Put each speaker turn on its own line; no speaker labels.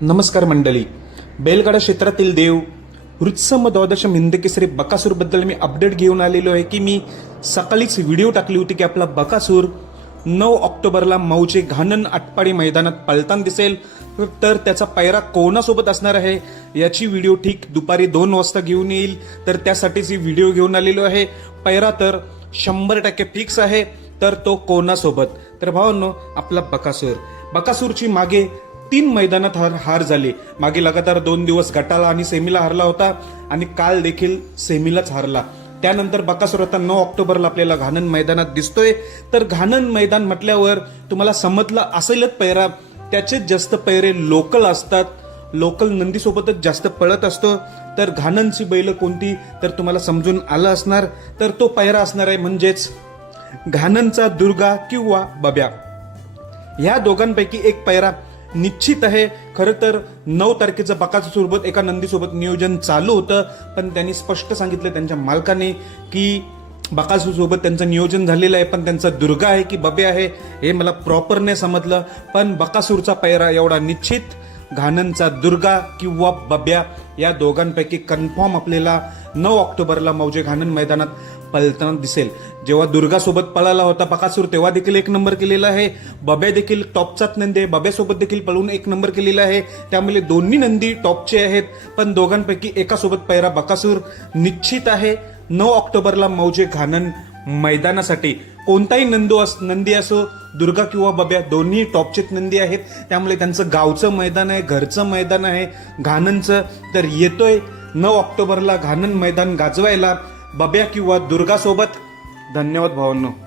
नमस्कार मंडळी. बैलगाडा क्षेत्रातील देव हृत्सम द्वादश हिंदकेसरी बकासूरबद्दल मी अपडेट घेऊन आलेलो आहे की मी सकाळीच व्हिडिओ टाकली होती की आपला बकासूर नऊ ऑक्टोबरला मऊचे घाणन आटपाडी मैदानात पळताना दिसेल. तर त्याचा पायरा कोणासोबत असणार आहे याची व्हिडिओ ठीक दुपारी दोन वाजता घेऊन येईल. तर त्यासाठीच ही व्हिडिओ घेऊन आलेलो आहे. पायरा तर शंभर टक्के फिक्स आहे तर तो कोणासोबत? तर भावांनो आपला बकासूर. बकासूरची मागे तीन मैदानात हार हार झाली. मागे लगातार दोन दिवस गटाला आणि सेमीला हारला होता आणि काल देखील सेमीलाच हारला. त्यानंतर बकासूर आता नऊ ऑक्टोबरला आपल्याला घाणन मैदानात दिसतोय. तर घाणन मैदान म्हटल्यावर तुम्हाला समजलं असेलच पैरा त्याचेच जास्त पैरे लोकल असतात. लोकल नंदीसोबतच जास्त पळत असतो. तर घाणनची बैल कोणती? तर तुम्हाला समजून आलं असणार. तर तो पैरा असणार आहे म्हणजेच घाणनचा दुर्गा किंवा बब्या. ह्या दोघांपैकी एक पैरा निश्चित आहे. खरं तर नऊ तारखेचं बकाच्या सोबत एका नंदीसोबत नियोजन चालू होतं. पण त्यांनी स्पष्ट सांगितलं त्यांच्या मालकाने की बकासूसोबत त्यांचं नियोजन झालेलं आहे पण त्यांचा दुर्गा आहे की बबे आहे हे मला प्रॉपर नाही समजलं. पण बकासूरचा पैरा एवढा निश्चित घाणनचा दुर्गा किंवा बब्या या दोघांपैकी कन्फर्म आपल्याला नऊ ऑक्टोबरला मौजे घाणन मैदानात पळताना दिसेल. जेव्हा दुर्गासोबत पळाला होता बकासूर तेव्हा देखील एक नंबर केलेला आहे. बब्या देखील टॉपचाच नंदी आहे. बब्यासोबत देखील पळून एक नंबर केलेला आहे. त्यामुळे दोन्ही नंदी टॉपचे आहेत. पण दोघांपैकी एकासोबत पैरा बकासूर निश्चित आहे. नऊ ऑक्टोबरला मौजे घाणन मैदानासाठी कोणताही नंदू अस नंदी असो दुर्गा किंवा बब्या दोन्ही टॉपचेच नंदी आहेत. त्यामुळे त्यांचं गावचं मैदान आहे घरचं मैदान आहे घाणनचं. तर येतोय नऊ ऑक्टोबरला घाणन मैदान गाजवायला बब्या किंवा दुर्गासोबत. धन्यवाद भावांनो.